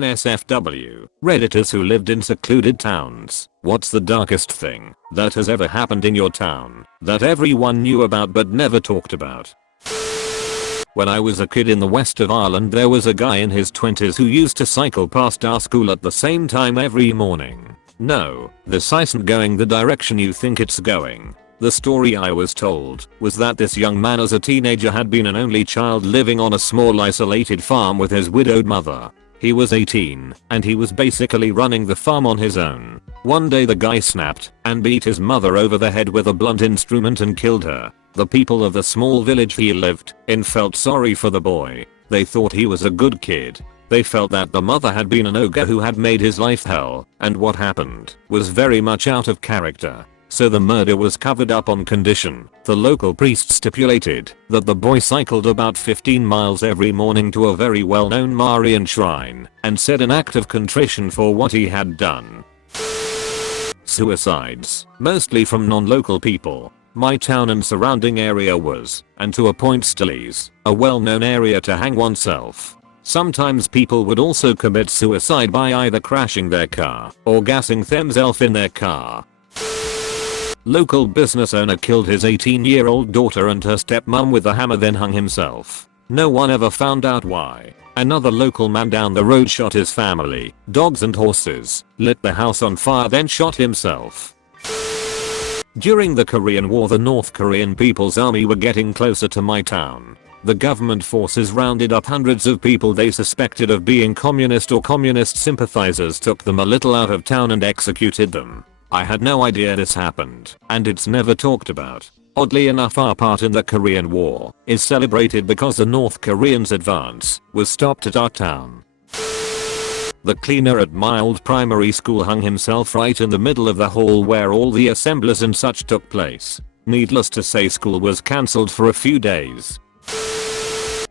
NSFW, Redditors who lived in secluded towns. What's the darkest thing that has ever happened in your town that everyone knew about but never talked about? When I was a kid in the west of Ireland, there was a guy in his 20s who used to cycle past our school at the same time every morning. No, this isn't going the direction you think it's going. The story I was told was that this young man as a teenager had been an only child living on a small isolated farm with his widowed mother. He was 18 and he was basically running the farm on his own. One day the guy snapped and beat his mother over the head with a blunt instrument and killed her. The people of the small village he lived in felt sorry for the boy. They thought he was a good kid. They felt that the mother had been an ogre who had made his life hell, and what happened was very much out of character. So the murder was covered up on condition. The local priest stipulated that the boy cycled about 15 miles every morning to a very well-known Marian shrine and said an act of contrition for what he had done. Suicides, mostly from non-local people. My town and surrounding area was, and to a point still is, a well-known area to hang oneself. Sometimes people would also commit suicide by either crashing their car or gassing themselves in their car. Local business owner killed his 18-year-old daughter and her stepmom with a hammer, then hung himself. No one ever found out why. Another local man down the road shot his family, dogs and horses, lit the house on fire, then shot himself. During the Korean War, the North Korean People's Army were getting closer to my town. The government forces rounded up hundreds of people they suspected of being communist or communist sympathizers, took them a little out of town and executed them. I had no idea this happened, and it's never talked about. Oddly enough, our part in the Korean War is celebrated because the North Koreans' advance was stopped at our town. The cleaner at my old primary school hung himself right in the middle of the hall where all the assemblies and such took place. Needless to say, school was cancelled for a few days.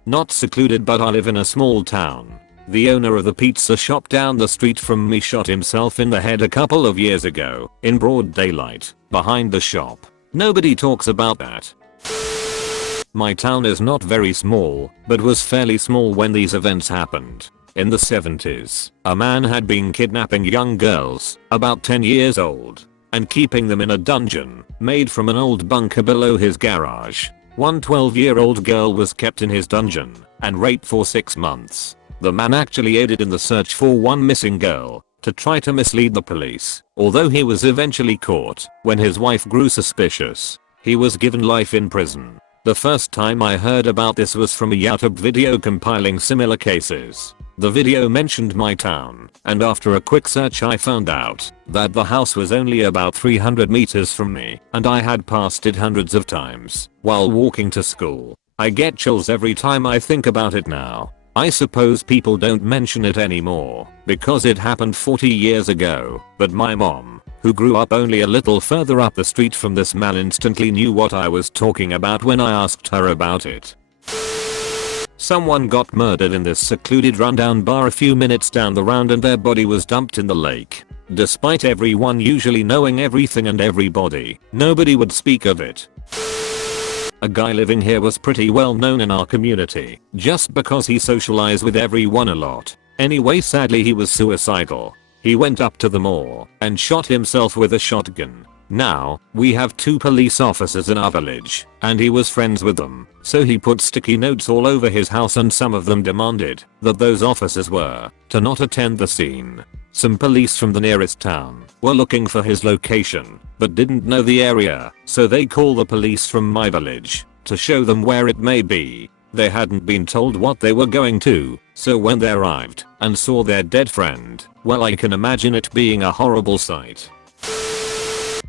Not secluded, but I live in a small town. The owner of the pizza shop down the street from me shot himself in the head a couple of years ago, in broad daylight, behind the shop. Nobody talks about that. My town is not very small, but was fairly small when these events happened. In the 70s, a man had been kidnapping young girls, about 10 years old, and keeping them in a dungeon made from an old bunker below his garage. One 12-year-old girl was kept in his dungeon and raped for 6 months. The man actually aided in the search for one missing girl to try to mislead the police. Although he was eventually caught, when his wife grew suspicious, he was given life in prison. The first time I heard about this was from a YouTube video compiling similar cases. The video mentioned my town, and after a quick search I found out that the house was only about 300 meters from me, and I had passed it hundreds of times while walking to school. I get chills every time I think about it now. I suppose people don't mention it anymore because it happened 40 years ago, but my mom, who grew up only a little further up the street from this man, instantly knew what I was talking about when I asked her about it. Someone got murdered in this secluded rundown bar a few minutes down the road, and their body was dumped in the lake. Despite everyone usually knowing everything and everybody, nobody would speak of it. A guy living here was pretty well known in our community, just because he socialized with everyone a lot. Anyway, sadly he was suicidal. He went up to the mall and shot himself with a shotgun. Now, we have 2 police officers in our village, and he was friends with them, so he put sticky notes all over his house, and some of them demanded that those officers were to not attend the scene. Some police from the nearest town were looking for his location, but didn't know the area, so they called the police from my village to show them where it may be. They hadn't been told what they were going to, so when they arrived and saw their dead friend, well, I can imagine it being a horrible sight.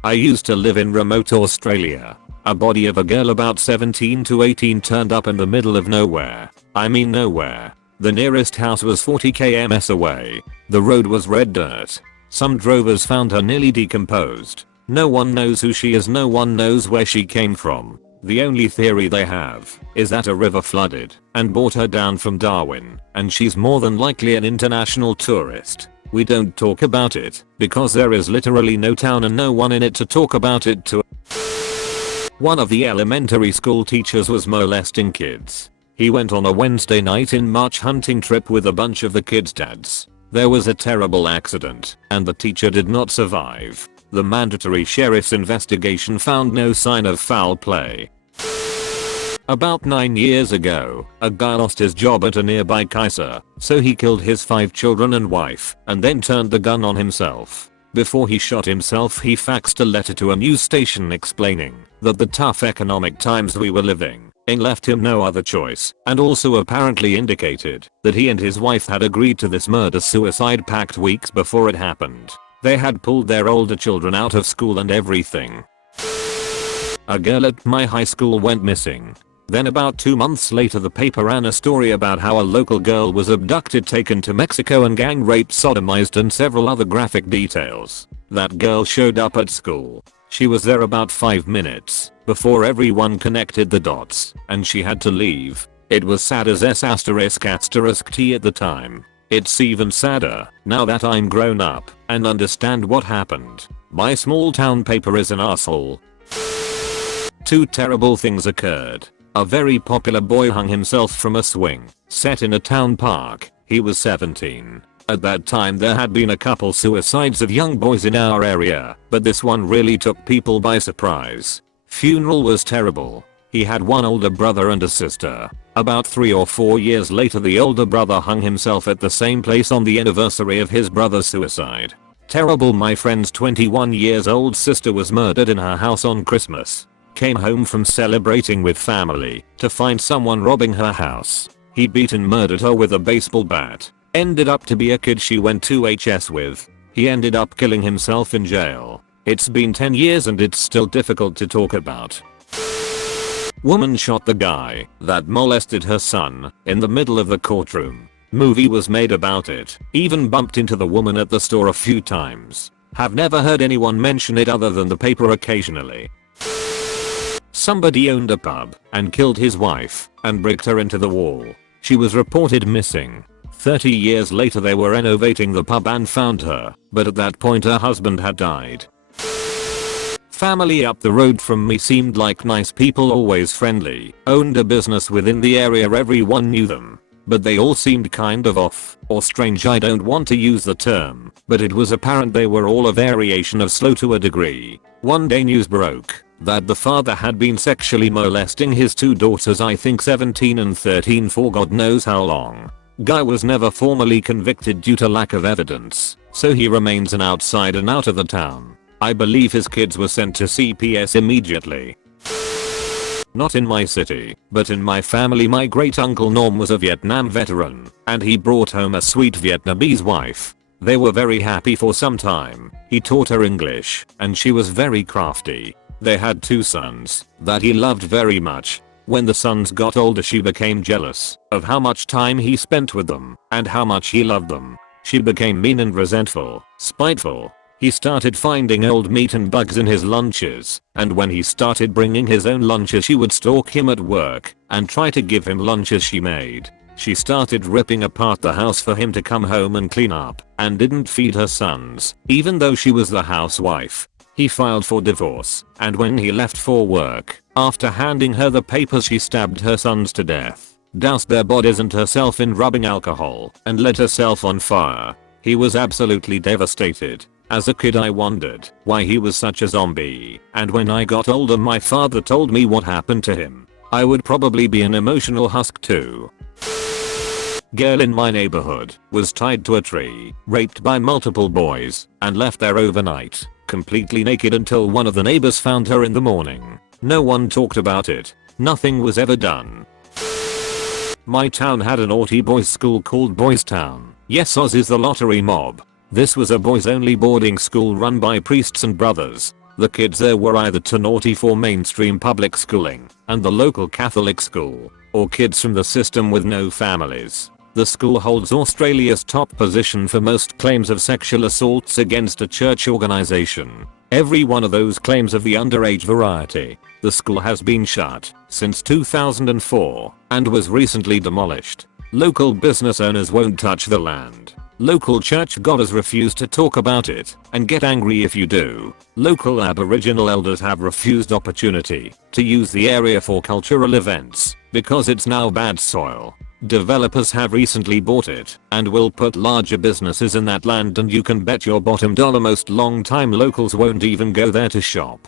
I used to live in remote Australia. A body of a girl about 17 to 18 turned up in the middle of nowhere. I mean nowhere. The nearest house was 40 km away. The road was red dirt. Some drovers found her nearly decomposed. No one knows who she is, no one knows where she came from. The only theory they have is that a river flooded and brought her down from Darwin, and she's more than likely an international tourist. We don't talk about it because there is literally no town and no one in it to talk about it to. One of the elementary school teachers was molesting kids. He went on a Wednesday night in March hunting trip with a bunch of the kids' dads. There was a terrible accident, and the teacher did not survive. The mandatory sheriff's investigation found no sign of foul play. About 9 years ago, a guy lost his job at a nearby Kaiser, so he killed his 5 children and wife, and then turned the gun on himself. Before he shot himself, he faxed a letter to a news station explaining that the tough economic times we were living in left him no other choice, and also apparently indicated that he and his wife had agreed to this murder-suicide pact weeks before it happened. They had pulled their older children out of school and everything. A girl at my high school went missing. Then about 2 months later, the paper ran a story about how a local girl was abducted, taken to Mexico, and gang raped, sodomized, and several other graphic details. That girl showed up at school. She was there about 5 minutes before everyone connected the dots, and she had to leave. It was sad as S***T at the time. It's even sadder now that I'm grown up and understand what happened. My small town paper is an asshole. 2 terrible things occurred. A very popular boy hung himself from a swing set in a town park. He was 17. At that time there had been a couple suicides of young boys in our area, but this one really took people by surprise. Funeral was terrible. He had one older brother and a sister. About 3 or 4 years later, the older brother hung himself at the same place on the anniversary of his brother's suicide. Terrible. My friend's 21 years old sister was murdered in her house on Christmas. Came home from celebrating with family to find someone robbing her house. He beat and murdered her with a baseball bat. Ended up to be a kid she went to HS with. He ended up killing himself in jail. It's been 10 years and it's still difficult to talk about. Woman shot the guy that molested her son in the middle of the courtroom. Movie was made about it. Even bumped into the woman at the store a few times. Have never heard anyone mention it other than the paper occasionally. Somebody owned a pub and killed his wife and bricked her into the wall. She was reported missing. 30 years later they were renovating the pub and found her, but at that point her husband had died. Family up the road from me seemed like nice people, always friendly, owned a business within the area, everyone knew them. But they all seemed kind of off or strange. I don't want to use the term, but it was apparent they were all a variation of slow to a degree. One day news broke that the father had been sexually molesting his 2 daughters, I think 17 and 13, for God knows how long. Guy was never formally convicted due to lack of evidence, so he remains an outsider and out of the town. I believe his kids were sent to CPS immediately. Not in my city, but in my family. My great uncle Norm was a Vietnam veteran, and he brought home a sweet Vietnamese wife. They were very happy for some time. He taught her English, and she was very crafty. They had 2 sons that he loved very much. When the sons got older, she became jealous of how much time he spent with them and how much he loved them. She became mean and resentful, spiteful. He started finding old meat and bugs in his lunches, and when he started bringing his own lunches, she would stalk him at work and try to give him lunches she made. She started ripping apart the house for him to come home and clean up, and didn't feed her sons, even though she was the housewife. He filed for divorce, and when he left for work, after handing her the papers, she stabbed her sons to death, doused their bodies and herself in rubbing alcohol, and lit herself on fire. He was absolutely devastated. As a kid I wondered why he was such a zombie, and when I got older my father told me what happened to him. I would probably be an emotional husk too. Girl in my neighborhood was tied to a tree, raped by multiple boys, and left there overnight, completely naked, until one of the neighbors found her in the morning. No one talked about it. Nothing was ever done. My town had a naughty boys school called Boys Town. Yes, Oz is the lottery mob. This was a boys only boarding school run by priests and brothers. The kids there were either too naughty for mainstream public schooling and the local Catholic school, or kids from the system with no families. The school holds Australia's top position for most claims of sexual assaults against a church organization. Every one of those claims of the underage variety. The school has been shut since 2004 and was recently demolished. Local business owners won't touch the land. Local church goddess refuse to talk about it and get angry if you do. Local Aboriginal elders have refused opportunity to use the area for cultural events because it's now bad soil. Developers have recently bought it and will put larger businesses in that land, and you can bet your bottom dollar most long-time locals won't even go there to shop.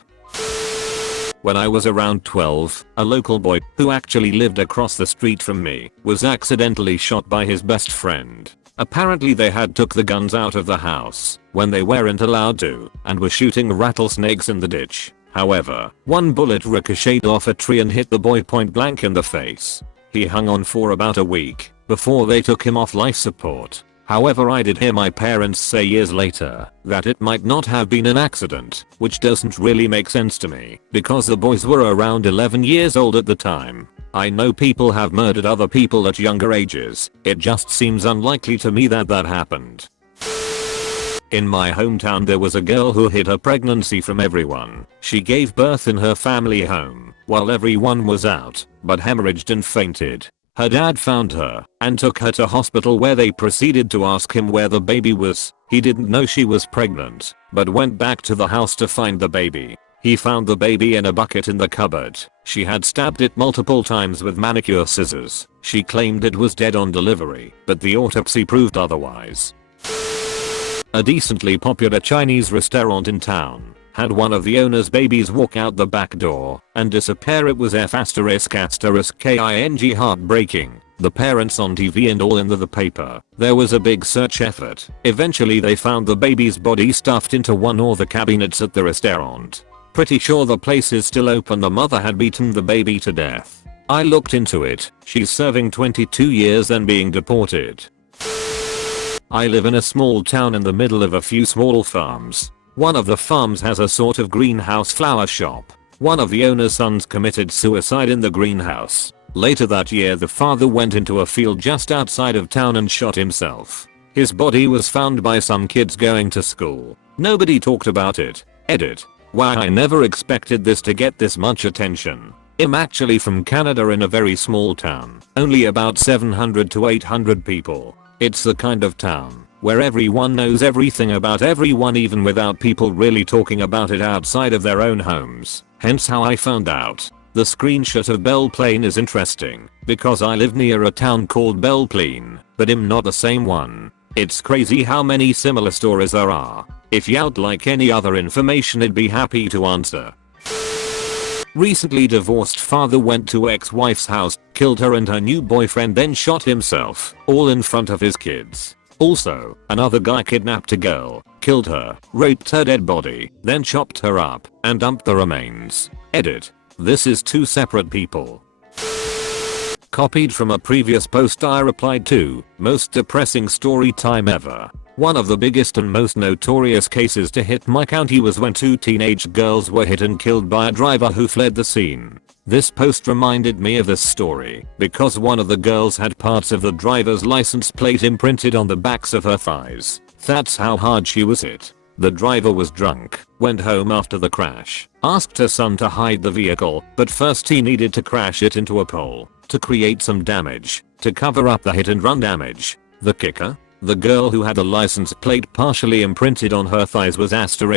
When I was around 12, a local boy, who actually lived across the street from me, was accidentally shot by his best friend. Apparently they had took the guns out of the house when they weren't allowed to and were shooting rattlesnakes in the ditch. However, one bullet ricocheted off a tree and hit the boy point blank in the face. He hung on for about a week before they took him off life support. However, I did hear my parents say years later that it might not have been an accident, which doesn't really make sense to me because the boys were around 11 years old at the time. I know people have murdered other people at younger ages. It just seems unlikely to me that that happened. In my hometown there was a girl who hid her pregnancy from everyone. She gave birth in her family home while everyone was out, but hemorrhaged and fainted. Her dad found her and took her to hospital, where they proceeded to ask him where the baby was. He didn't know she was pregnant, but went back to the house to find the baby. He found the baby in a bucket in the cupboard. She had stabbed it multiple times with manicure scissors. She claimed it was dead on delivery, but the autopsy proved otherwise. A decently popular Chinese restaurant in town had one of the owner's babies walk out the back door and disappear. It was F***king heartbreaking. The parents on TV and all in the paper. There was a big search effort. Eventually they found the baby's body stuffed into one of the cabinets at the restaurant. Pretty sure the place is still open. The mother had beaten the baby to death. I looked into it. She's serving 22 years and being deported. I live in a small town in the middle of a few small farms. One of the farms has a sort of greenhouse flower shop. One of the owner's sons committed suicide in the greenhouse. Later that year the father went into a field just outside of town and shot himself. His body was found by some kids going to school. Nobody talked about it. Edit. Wow, I never expected this to get this much attention. I'm actually from Canada, in a very small town. Only about 700 to 800 people. It's the kind of town where everyone knows everything about everyone, even without people really talking about it outside of their own homes. Hence how I found out. The screenshot of Belle Plaine is interesting because I live near a town called Belle Plaine, but I'm not the same one. It's crazy how many similar stories there are. If you'd like any other information, I'd be happy to answer. Recently divorced father went to ex-wife's house, killed her and her new boyfriend, then shot himself, all in front of his kids. Also, another guy kidnapped a girl, killed her, raped her dead body, then chopped her up and dumped the remains. Edit. This is two separate people. Copied from a previous post I replied to. Most depressing story time ever. One of the biggest and most notorious cases to hit my county was when two teenage girls were hit and killed by a driver who fled the scene. This post reminded me of this story because one of the girls had parts of the driver's license plate imprinted on the backs of her thighs. That's how hard she was hit. The driver was drunk, went home after the crash, asked her son to hide the vehicle, but first he needed to crash it into a pole to create some damage to cover up the hit and run damage. The kicker? The girl who had the license plate partially imprinted on her thighs was *THEDAUGHTER*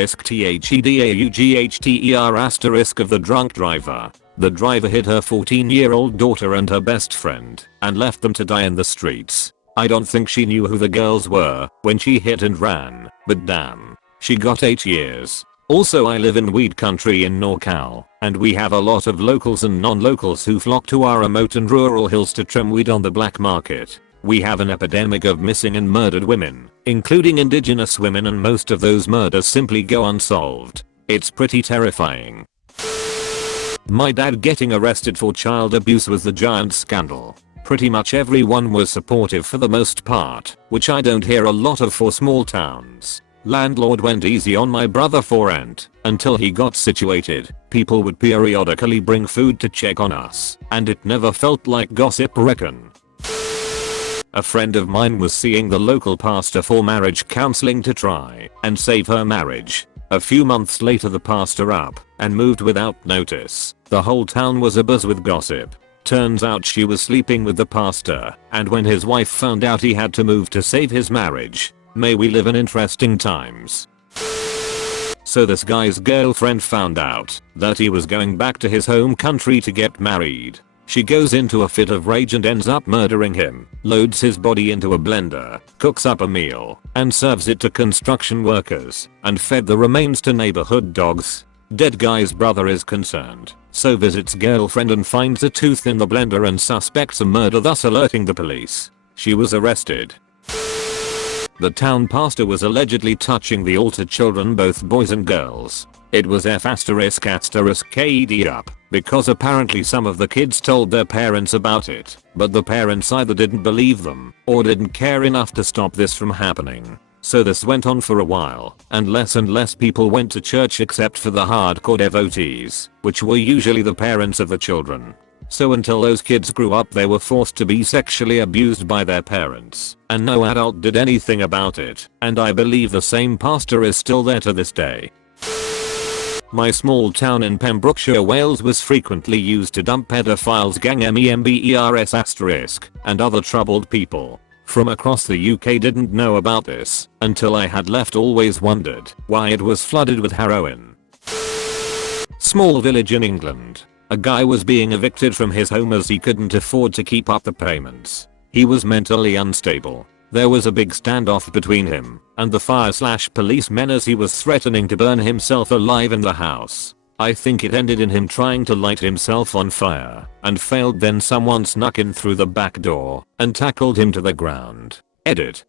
of the drunk driver. The driver hit her 14-year-old daughter and her best friend and left them to die in the streets. I don't think she knew who the girls were when she hit and ran, but damn, she got 8 years. Also, I live in weed country in NorCal, and we have a lot of locals and non-locals who flock to our remote and rural hills to trim weed on the black market. We have an epidemic of missing and murdered women, including indigenous women, and most of those murders simply go unsolved. It's pretty terrifying. My dad getting arrested for child abuse was the giant scandal. Pretty much everyone was supportive for the most part, which I don't hear a lot of for small towns. Landlord went easy on my brother for rent until he got situated. People would periodically bring food to check on us, and it never felt like gossip, reckon. A friend of mine was seeing the local pastor for marriage counseling to try and save her marriage. A few months later the pastor up and moved without notice. The whole town was abuzz with gossip. Turns out she was sleeping with the pastor, and when his wife found out, he had to move to save his marriage. May we live in interesting times. So this guy's girlfriend found out that he was going back to his home country to get married. She goes into a fit of rage and ends up murdering him, loads his body into a blender, cooks up a meal, and serves it to construction workers, and fed the remains to neighborhood dogs. Dead guy's brother is concerned, so visits girlfriend and finds a tooth in the blender and suspects a murder, thus alerting the police. She was arrested. The town pastor was allegedly touching the altar children, both boys and girls. It was F***KED up, because apparently some of the kids told their parents about it, but the parents either didn't believe them, or didn't care enough to stop this from happening. So this went on for a while, and less people went to church except for the hardcore devotees, which were usually the parents of the children. So until those kids grew up they were forced to be sexually abused by their parents, and no adult did anything about it, and I believe the same pastor is still there to this day. My small town in Pembrokeshire, Wales was frequently used to dump pedophiles, gang members**, and other troubled people from across the UK. Didn't know about this until I had left. Always wondered why it was flooded with heroin. Small village in England. A guy was being evicted from his home as he couldn't afford to keep up the payments. He was mentally unstable. There was a big standoff between him and the fire/policemen as he was threatening to burn himself alive in the house. I think it ended in him trying to light himself on fire and failed. Then someone snuck in through the back door and tackled him to the ground. Edit.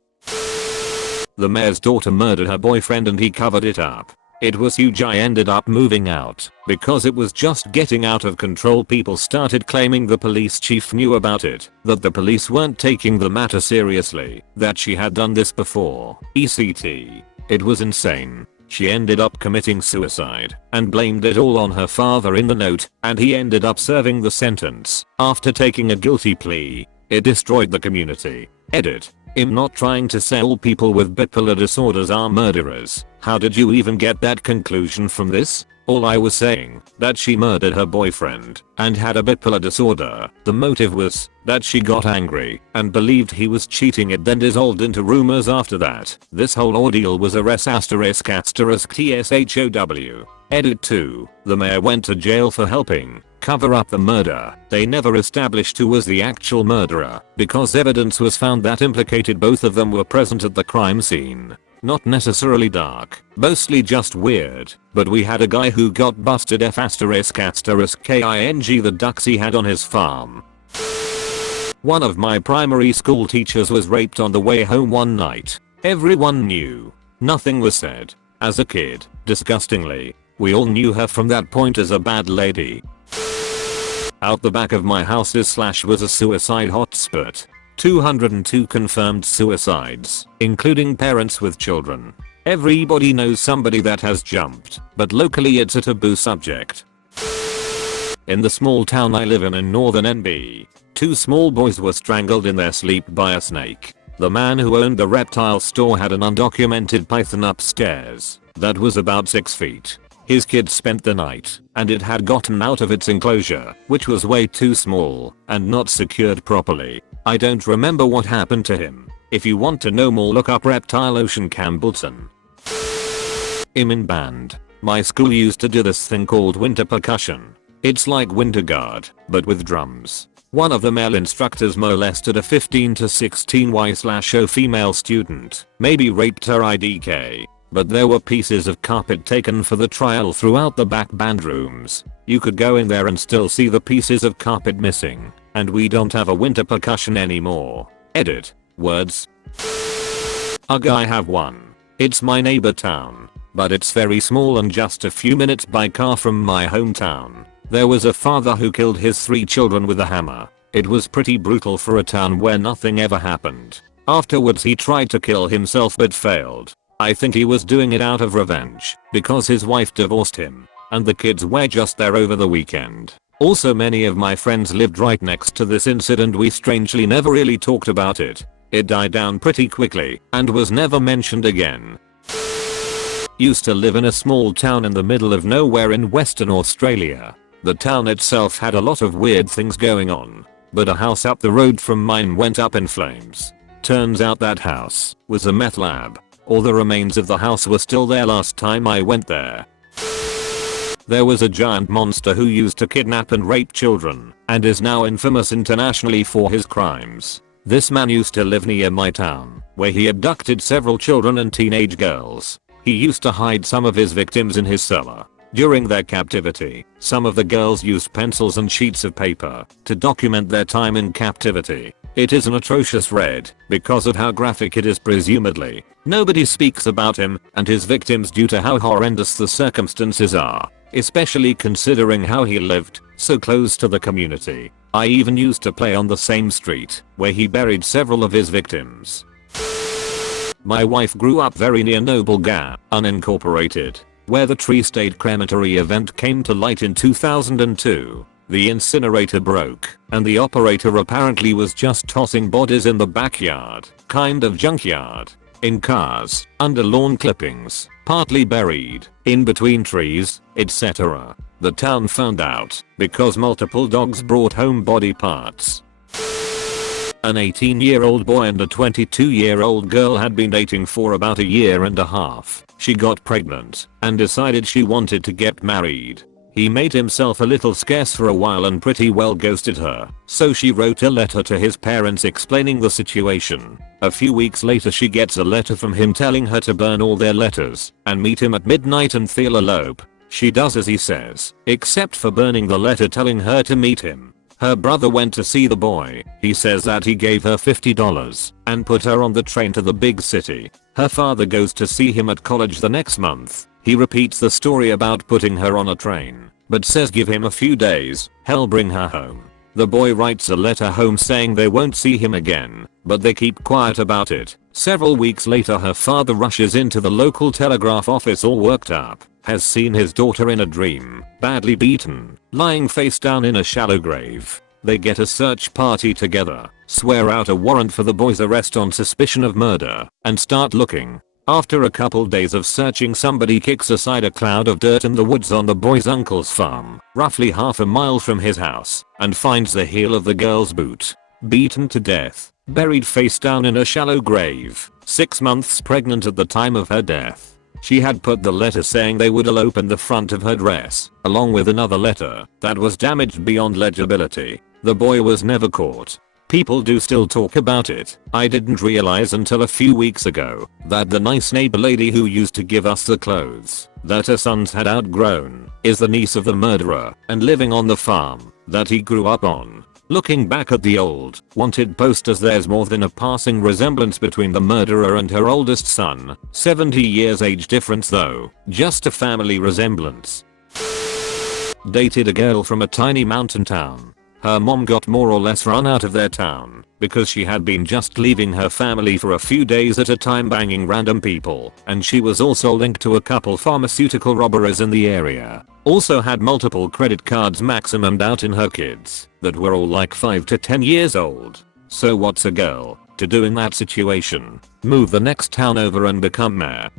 The mayor's daughter murdered her boyfriend and he covered it up. It was huge. I ended up moving out because it was just getting out of control. People started claiming the police chief knew about it, that the police weren't taking the matter seriously, that she had done this before, etc. It was insane. She ended up committing suicide and blamed it all on her father in the note, and he ended up serving the sentence after taking a guilty plea. It destroyed the community. Edit. I'm not trying to say all people with bipolar disorders are murderers. How did you even get that conclusion from this? All I was saying, that she murdered her boyfriend and had a bipolar disorder. The motive was that she got angry and believed he was cheating. It then dissolved into rumors after that. This whole ordeal was a ***TSHOW. Edit 2. The mayor went to jail for helping cover up the murder. They never established who was the actual murderer because evidence was found that implicated both of them were present at the crime scene. Not necessarily dark, mostly just weird, but we had a guy who got busted ********************** the ducks he had on his farm. One of my primary school teachers was raped on the way home one night. Everyone knew. Nothing was said. As a kid, disgustingly, we all knew her from that point as a bad lady. Out the back of my house was a suicide hotspot. 202 confirmed suicides, including parents with children. Everybody knows somebody that has jumped, but locally it's a taboo subject. In the small town I live in northern NB, 2 small boys were strangled in their sleep by a snake. The man who owned the reptile store had an undocumented python upstairs that was about 6 feet. His kids spent the night, and it had gotten out of its enclosure, which was way too small and not secured properly. I don't remember what happened to him. If you want to know more, look up Reptile Ocean Campbellton. I'm in band. My school used to do this thing called winter percussion. It's like winter guard, but with drums. One of the male instructors molested a 15 to 16 Y/O female student, maybe raped her IDK. But there were pieces of carpet taken for the trial throughout the back band rooms. You could go in there and still see the pieces of carpet missing, and we don't have a winter percussion anymore. Edit. Words. Ugh, I have one. It's my neighbor town, but it's very small and just a few minutes by car from my hometown. There was a father who killed his 3 children with a hammer. It was pretty brutal for a town where nothing ever happened. Afterwards he tried to kill himself but failed. I think he was doing it out of revenge because his wife divorced him and the kids were just there over the weekend. Also, many of my friends lived right next to this incident. We strangely never really talked about it. It died down pretty quickly and was never mentioned again. Used to live in a small town in the middle of nowhere in Western Australia. The town itself had a lot of weird things going on, but a house up the road from mine went up in flames. Turns out that house was a meth lab. All the remains of the house were still there last time I went there. There was a giant monster who used to kidnap and rape children and is now infamous internationally for his crimes. This man used to live near my town, where he abducted several children and teenage girls. He used to hide some of his victims in his cellar. During their captivity, some of the girls used pencils and sheets of paper to document their time in captivity. It is an atrocious read because of how graphic it is presumably. Nobody speaks about him and his victims due to how horrendous the circumstances are, especially considering how he lived so close to the community. I even used to play on the same street where he buried several of his victims. My wife grew up very near Noble Gap, unincorporated, where the Tree State Crematory event came to light in 2002. The incinerator broke, and the operator apparently was just tossing bodies in the backyard, kind of junkyard, in cars, under lawn clippings, partly buried, in between trees, etc. The town found out because multiple dogs brought home body parts. An 18-year-old boy and a 22-year-old girl had been dating for about a year and a half. She got pregnant and decided she wanted to get married. He made himself a little scarce for a while and pretty well ghosted her, so she wrote a letter to his parents explaining the situation. A few weeks later she gets a letter from him telling her to burn all their letters and meet him at midnight in Elope. She does as he says, except for burning the letter telling her to meet him. Her brother went to see the boy. He says that he gave her $50 and put her on the train to the big city. Her father goes to see him at college the next month. He repeats the story about putting her on a train, but says give him a few days, he'll bring her home. The boy writes a letter home saying they won't see him again, but they keep quiet about it. Several weeks later her father rushes into the local telegraph office all worked up, has seen his daughter in a dream, badly beaten, lying face down in a shallow grave. They get a search party together, swear out a warrant for the boy's arrest on suspicion of murder, and start looking. After a couple days of searching somebody kicks aside a cloud of dirt in the woods on the boy's uncle's farm, roughly half a mile from his house, and finds the heel of the girl's boot. Beaten to death, buried face down in a shallow grave, 6 months pregnant at the time of her death. She had put the letter saying they would elope in the front of her dress, along with another letter that was damaged beyond legibility. The boy was never caught. People do still talk about it. I didn't realize until a few weeks ago that the nice neighbor lady who used to give us the clothes that her sons had outgrown is the niece of the murderer and living on the farm that he grew up on. Looking back at the old, wanted posters, there's more than a passing resemblance between the murderer and her oldest son. 70 years age difference though, just a family resemblance. Dated a girl from a tiny mountain town. Her mom got more or less run out of their town because she had been just leaving her family for a few days at a time banging random people, and she was also linked to a couple pharmaceutical robberies in the area. Also had multiple credit cards maximumed out in her kids that were all like 5 to 10 years old. So what's a girl to do in that situation? Move the next town over and become mayor.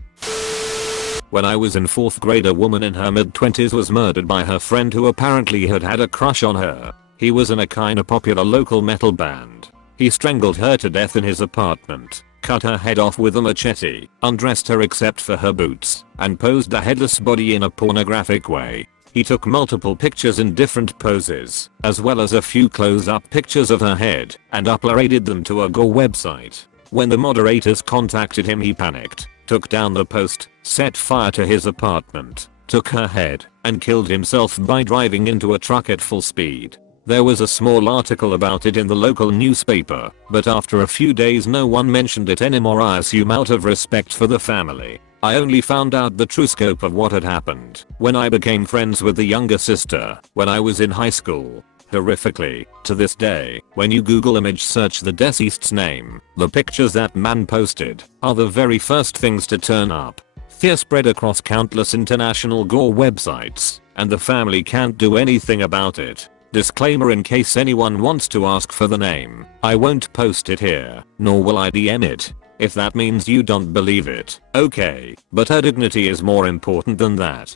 When I was in 4th grade, a woman in her mid-20s was murdered by her friend who apparently had had a crush on her. He was in a kinda popular local metal band. He strangled her to death in his apartment, cut her head off with a machete, undressed her except for her boots, and posed the headless body in a pornographic way. He took multiple pictures in different poses, as well as a few close-up pictures of her head, and uploaded them to a gore website. When the moderators contacted him he panicked, took down the post, set fire to his apartment, took her head, and killed himself by driving into a truck at full speed. There was a small article about it in the local newspaper, but after a few days no one mentioned it anymore, I assume out of respect for the family. I only found out the true scope of what had happened when I became friends with the younger sister when I was in high school. Horrifically, to this day, when you Google image search the deceased's name, the pictures that man posted are the very first things to turn up. Fear spread across countless international gore websites, and the family can't do anything about it. Disclaimer in case anyone wants to ask for the name, I won't post it here, nor will I DM it. If that means you don't believe it, okay, but her dignity is more important than that.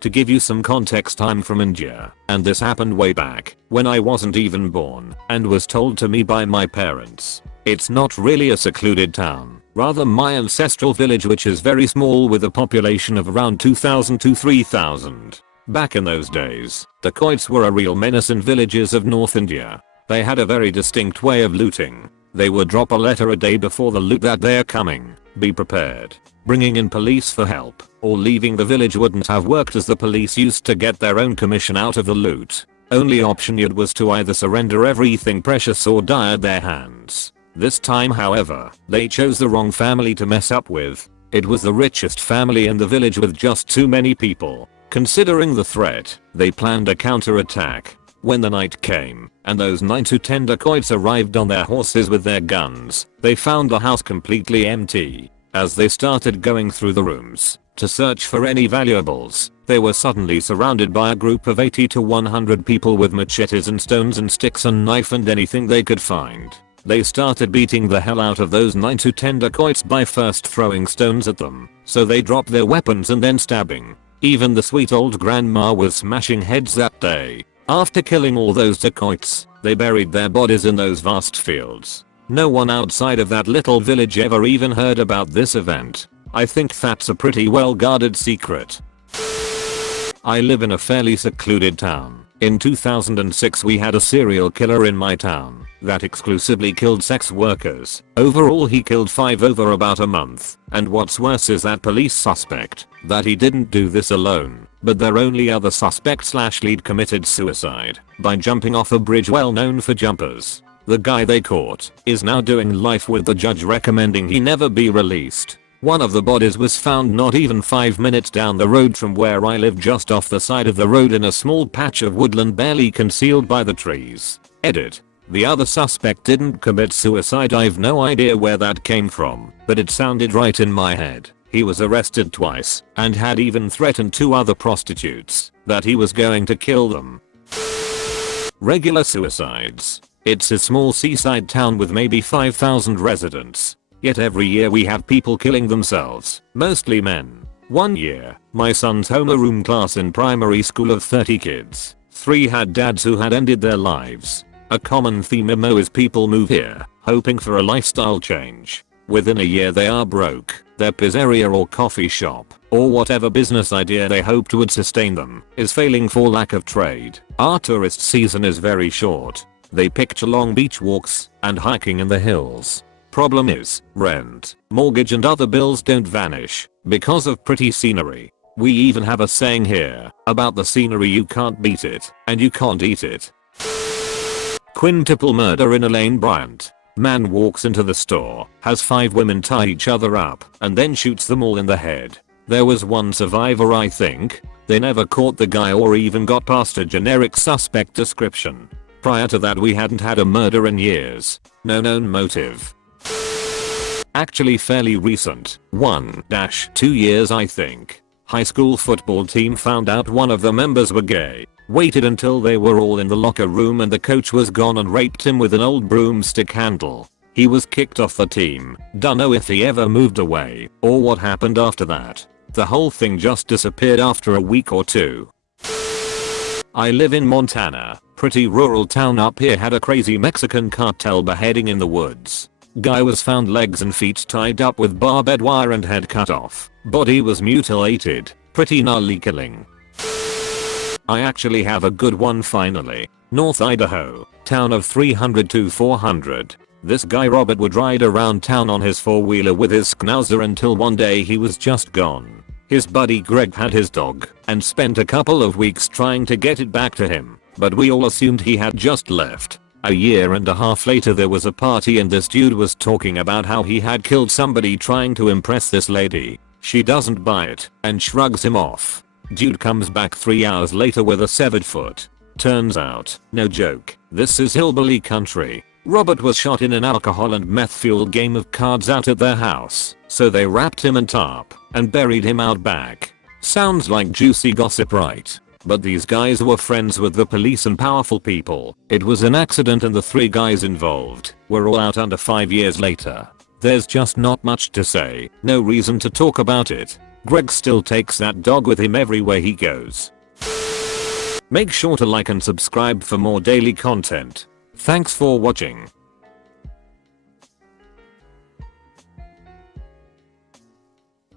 To give you some context, I'm from India, and this happened way back when I wasn't even born and was told to me by my parents. It's not really a secluded town. Rather my ancestral village, which is very small with a population of around 2,000 to 3,000. Back in those days, dacoits were a real menace in villages of North India. They had a very distinct way of looting. They would drop a letter a day before the loot that they're coming. Be prepared. Bringing in police for help or leaving the village wouldn't have worked, as the police used to get their own commission out of the loot. Only option you had was to either surrender everything precious or die at their hands. This time, however, they chose the wrong family to mess up with. It was the richest family in the village with just too many people. Considering the threat, they planned a counterattack. When the night came, and those 9 to 10 dacoits arrived on their horses with their guns, they found the house completely empty. As they started going through the rooms to search for any valuables, they were suddenly surrounded by a group of 80 to 100 people with machetes and stones and sticks and knife and anything they could find. They started beating the hell out of those 9 to 10 dacoits by first throwing stones at them, so they dropped their weapons, and then stabbing. Even the sweet old grandma was smashing heads that day. After killing all those dacoits, they buried their bodies in those vast fields. No one outside of that little village ever even heard about this event. I think that's a pretty well guarded secret. I live in a fairly secluded town. In 2006 we had a serial killer in my town that exclusively killed sex workers. Overall he killed 5 over about a month. And what's worse is that police suspect that he didn't do this alone, but their only other suspect / lead committed suicide by jumping off a bridge well known for jumpers. The guy they caught is now doing life, with the judge recommending he never be released. One of the bodies was found not even 5 minutes down the road from where I live, just off the side of the road in a small patch of woodland barely concealed by the trees. Edit. The other suspect didn't commit suicide. I've no idea where that came from, but it sounded right in my head. He was arrested twice and had even threatened 2 other prostitutes that he was going to kill them. Regular suicides. It's a small seaside town with maybe 5,000 residents. Yet every year we have people killing themselves, mostly men. One year, my son's homeroom class in primary school of 30 kids, 3 had dads who had ended their lives. A common theme is people move here, hoping for a lifestyle change. Within a year they are broke. Their pizzeria or coffee shop, or whatever business idea they hoped would sustain them, is failing for lack of trade. Our tourist season is very short. They picture long beach walks and hiking in the hills. Problem is, rent, mortgage and other bills don't vanish because of pretty scenery. We even have a saying here about the scenery: you can't beat it and you can't eat it. Quintuple murder in Elaine Bryant. Man walks into the store, has 5 women tie each other up, and then shoots them all in the head. There was 1 survivor, I think. They never caught the guy or even got past a generic suspect description. Prior to that we hadn't had a murder in years. No known motive. Actually fairly recent. 1-2 years I think. High school football team found out one of the members were gay. Waited until they were all in the locker room and the coach was gone and raped him with an old broomstick handle. He was kicked off the team. Dunno if he ever moved away or what happened after that. The whole thing just disappeared after a week or 2. I live in Montana. Pretty rural town up here had a crazy Mexican cartel beheading in the woods. Guy was found legs and feet tied up with barbed wire and head cut off. Body was mutilated. Pretty gnarly killing. I actually have a good one finally. North Idaho, town of 300 to 400. This guy Robert would ride around town on his 4-wheeler with his schnauzer until one day he was just gone. His buddy Greg had his dog and spent a couple of weeks trying to get it back to him, but we all assumed he had just left. A year and a half later there was a party and this dude was talking about how he had killed somebody trying to impress this lady. She doesn't buy it and shrugs him off. Dude comes back 3 hours later with a severed foot. Turns out, no joke, this is hillbilly country. Robert was shot in an alcohol and meth fueled game of cards out at their house, so they wrapped him in tarp and buried him out back. Sounds like juicy gossip, right? But these guys were friends with the police and powerful people. It was an accident and the 3 guys involved were all out under 5 years later. There's just not much to say, no reason to talk about it. Greg still takes that dog with him everywhere he goes. Make sure to like and subscribe for more daily content. Thanks for watching.